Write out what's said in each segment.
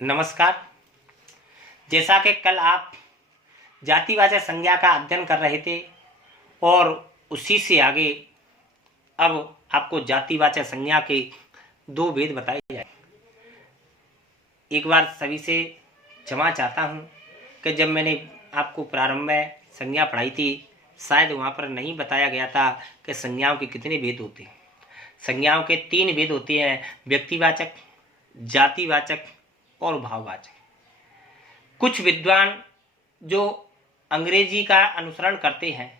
नमस्कार। जैसा कि कल आप जातिवाचक संज्ञा का अध्ययन कर रहे थे और उसी से आगे अब आपको जातिवाचक संज्ञा के दो भेद बताए जाए। एक बार सभी से क्षमा चाहता हूँ कि जब मैंने आपको प्रारंभ में संज्ञा पढ़ाई थी शायद वहाँ पर नहीं बताया गया था कि संज्ञाओं के कितने भेद होते हैं। संज्ञाओं के तीन भेद होते हैं, व्यक्तिवाचक, जातिवाचक और भाववाचक। कुछ विद्वान जो अंग्रेजी का अनुसरण करते हैं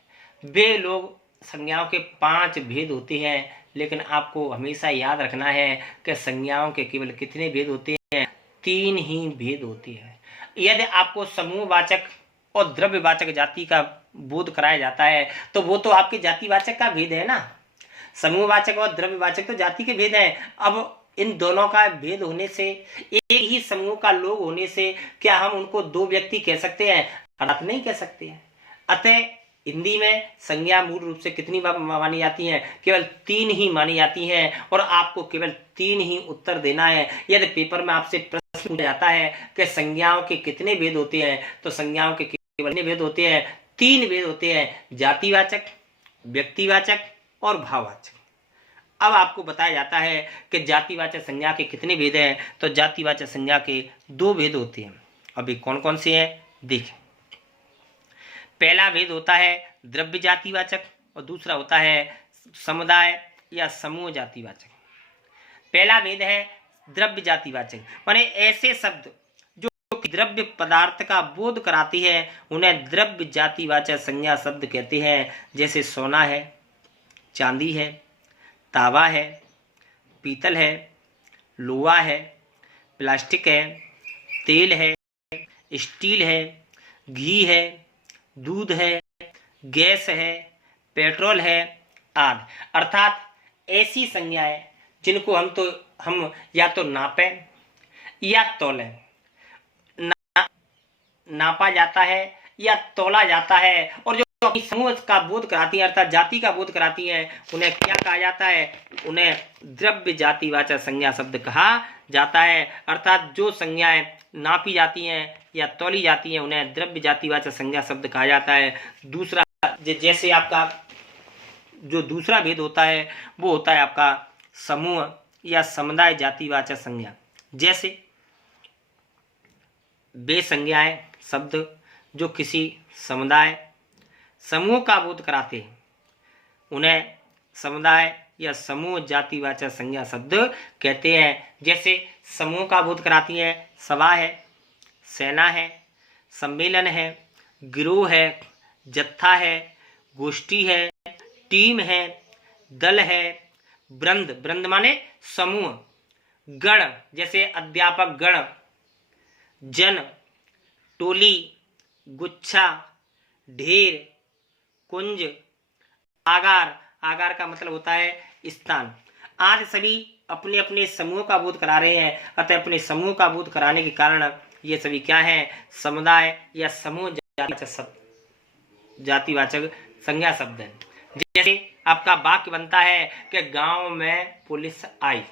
वे लोग संज्ञाओं के 5 भेद होते हैं, लेकिन आपको हमेशा याद रखना है कि संज्ञाओं के केवल कितने भेद होते हैं? 3 ही भेद होते हैं। यदि आपको समूहवाचक और द्रव्यवाचक जाति का बोध कराया जाता है तो वो तो आपके जातिवाचक का भेद है ना। समूहवाचक और द्रव्यवाचक तो जाति के भेद हैं। अब इन दोनों का भेद होने से, एक ही समूह का लोग होने से क्या हम उनको दो व्यक्ति कह सकते हैं? अर्थात नहीं कह सकते हैं। अतः हिंदी में संज्ञा मूल रूप से कितनी मानी जाती हैं? केवल 3 ही मानी जाती हैं और आपको केवल 3 ही उत्तर देना है। यदि पेपर में आपसे प्रश्न पूछा जाता है कि संज्ञाओं के कितने भेद होते हैं तो संज्ञाओं के केवल कितने भेद होते हैं? 3 भेद होते हैं, जातिवाचक, व्यक्तिवाचक और भाववाचक। अब आपको बताया जाता है कि जातिवाचक संज्ञा के कितने भेद हैं। तो जातिवाचक संज्ञा के 2 भेद होते हैं। अभी कौन कौन से हैं देखें। पहला भेद होता है द्रव्य जातिवाचक और दूसरा होता है समुदाय या समूह जातिवाचक। पहला भेद है द्रव्य जातिवाचक, माने ऐसे शब्द जो द्रव्य पदार्थ का बोध कराती है उन्हें द्रव्य जातिवाचक संज्ञा शब्द कहते हैं। जैसे सोना है, चांदी है, तांबा है, पीतल है, लोहा है, प्लास्टिक है, तेल है, स्टील है, घी है, दूध है, गैस है, पेट्रोल है आदि। अर्थात ऐसी संज्ञाएं जिनको हम या तो नापें या तौलें, नापा जाता है या तौला जाता है और जो अपनी समूह का बोध कराती है अर्थात जाति का बोध कराती है उन्हें क्या कहा जाता है? उन्हें द्रव्य जातिवाचक संज्ञा शब्द कहा जाता है। अर्थात जो संज्ञाएं नापी जाती हैं या तौली जाती हैं उन्हें द्रव्य जातिवाचक संज्ञा शब्द कहा जाता है। दूसरा जैसे आपका जो दूसरा भेद होता है वो होता है आपका समूह या समुदाय जातिवाचक संज्ञा। जैसे वे संज्ञाएं शब्द जो किसी समुदाय समूह का बोध कराते हैं उन्हें समुदाय या समूह जातिवाचक संज्ञा शब्द कहते हैं। जैसे समूह का बोध कराती है सभा है, सेना है, सम्मेलन है, गिरोह है, जत्था है, गोष्ठी है, टीम है, दल है, वृंद, वृंद माने समूह, गण जैसे अध्यापक गण, जन, टोली, गुच्छा, ढेर, कुंज, आगार, आगार का मतलब होता है स्थान आदि। सभी अपने अपने समूह का बोध करा रहे हैं। अतः अपने समूह का बोध कराने के कारण ये सभी क्या है? समुदाय या समूह जातिवाचक संज्ञा शब्द है। जैसे आपका वाक्य बनता है कि गांव में पुलिस आई।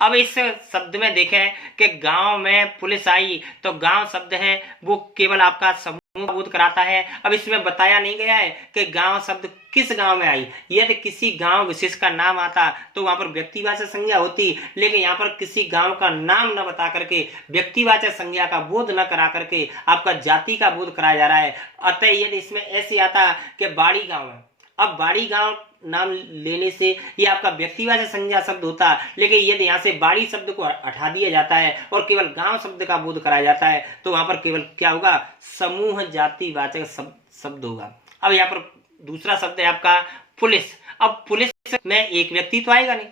अब इस शब्द में देखें कि गांव में पुलिस आई तो गांव शब्द है वो केवल आपका समूह बोध कराता है। अब इसमें बताया नहीं गया है कि गांव शब्द किस गांव में आई। यदि किसी गांव विशेष का नाम आता तो वहां पर व्यक्तिवाचक संज्ञा होती, लेकिन यहाँ पर किसी गांव का नाम न बता करके व्यक्तिवाचक संज्ञा का बोध न करा करके आपका जाति का बोध कराया जा रहा है। अतः यदि इसमें ऐसे आता कि बाड़ी गांव है, अब बाड़ी गांव नाम लेने से ये आपका व्यक्तिवाचक संज्ञा शब्द होता, लेकिन यदि यहाँ से बाड़ी शब्द को हटा दिया जाता है और केवल गांव शब्द का बोध कराया जाता है तो वहां पर केवल क्या होगा? समूह जातिवाचक शब्द होगा। अब यहाँ पर दूसरा शब्द है आपका पुलिस। अब पुलिस में एक व्यक्ति तो आएगा नहीं,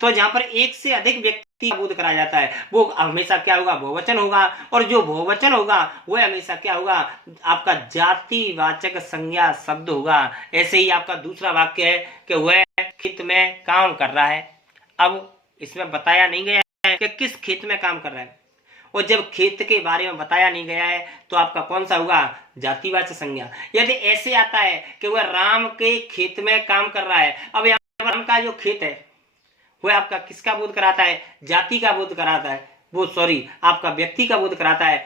तो जहां पर एक से अधिक व्यक्ति का बोध कराया जाता है वो हमेशा क्या होगा? बहुवचन होगा। और जो बहुवचन होगा वह हमेशा क्या होगा? आपका जातिवाचक संज्ञा शब्द होगा। ऐसे ही आपका दूसरा वाक्य है कि वह खेत में काम कर रहा है। अब इसमें बताया नहीं गया है कि किस खेत में काम कर रहा है, और जब खेत के बारे में बताया नहीं गया है तो आपका कौन सा होगा? जातिवाचक संज्ञा। यदि ऐसे आता है कि वह राम के खेत में काम कर रहा है, अब यहाँ राम का जो खेत है वह आपका किसका बोध कराता है? जाति का बोध कराता है। वो सॉरी आपका व्यक्ति का बोध कराता है,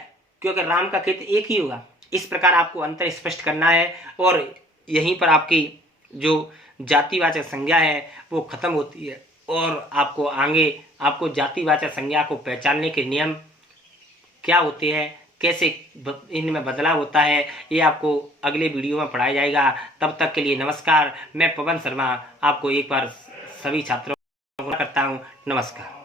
क्योंकि राम का खेत एक ही होगा। इस प्रकार आपको अंतर स्पष्ट करना है और यहीं पर आपकी जो जातिवाचक संज्ञा है वो खत्म होती है और आपको आगे आपको जातिवाचक संज्ञा को पहचानने के नियम क्या होते हैं, कैसे इनमें बदलाव होता है, ये आपको अगले वीडियो में पढ़ाया जाएगा। तब तक के लिए नमस्कार। मैं पवन शर्मा आपको एक बार सभी छात्रों को करता हूँ नमस्कार।